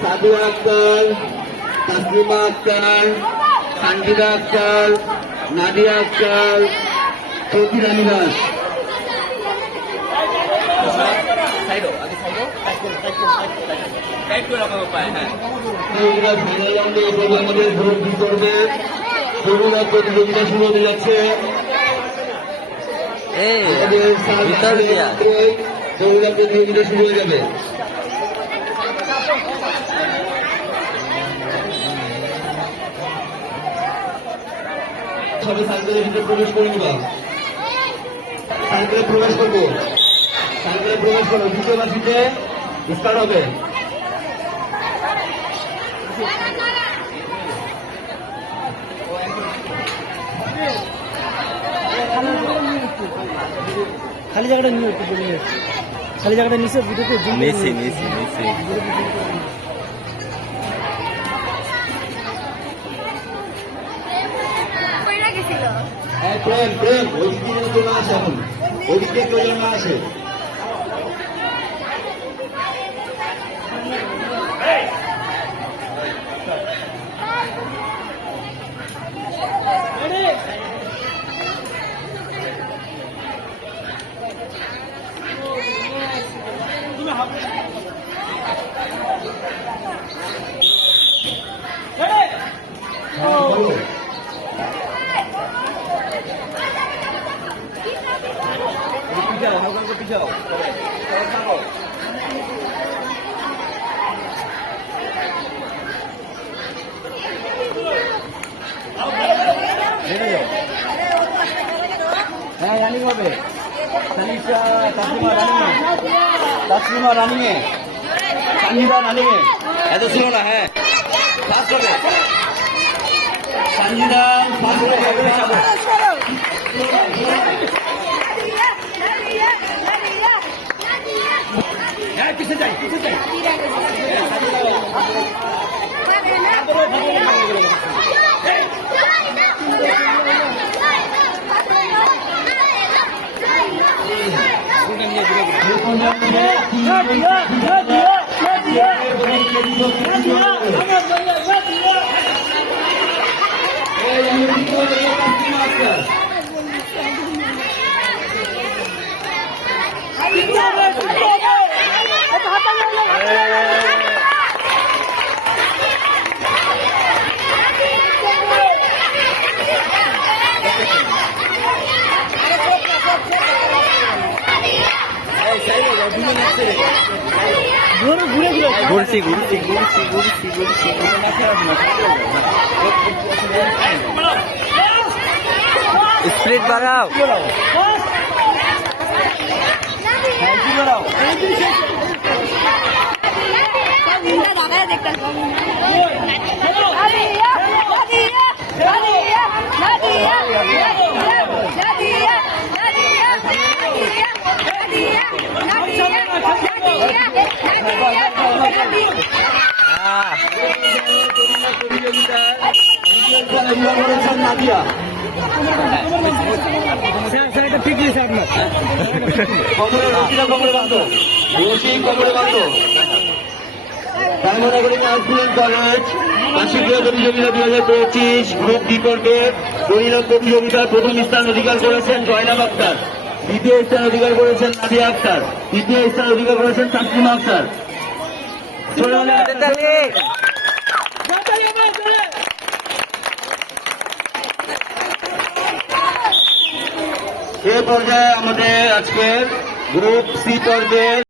সাদিয়া আক্তার, তাসলিমা আক্তার, সানজিদা আক্তার, নাদিয়া আক্তার, চৌধুরী রানী Das. Final রাউন্ডে আমাদের group B করবে। তরুণা প্রতিযোগিতা শুরু হতে যাচ্ছে। তরুণা প্রতিযোগিতা শুরু হয়ে যাবে। সবাই সাইকেলের ভিতরে প্রবেশ করে নিবা। সাইকেলে প্রবেশ করবো। সাইকেলে প্রবেশ করো। দ্বিতীয় বাসিতে স্টার্ট হবে। খালি জায়গাটা নিয়ে একটু বলে খালি জায়গাটা নিচে ভিডিওতে নিচে প্রেম প্রেম ওইদিকে কেউ না আসে। এখন ওইদিকে কেউ যেন না আসে। হ্যাঁ রানিং হবে। তাসলিমা রানিং এ, সানজিদা রানিং এ। এত ছিল না। হ্যাঁ ফার্স্ট হবে সানজিদা ফার্স্ট হবে। হ্যাঁ কিসে যাই ঘুরছি স্পিড বাড়াও। নাদিয়া ঠিক আছে আপনার কবরে রশিটা কবরে বাঁধো। রশি কবরে বাঁধো। ডায়মন্ড কলেজ বার্ষিকীয় প্রতিযোগিতা 2025 গ্রুপ ডি পর্বে পরিণত প্রতিযোগিতার প্রথম স্থান অধিকার করেছেন জয়নাব আক্তার। দ্বিতীয় স্থান অধিকার করেছেন নাদিয়া আক্তার। তৃতীয় স্থান অধিকার করেছেন তাসলিমা আক্তার। এ পর্যায়ে আমাদের আজকের গ্রুপ সি পর্বের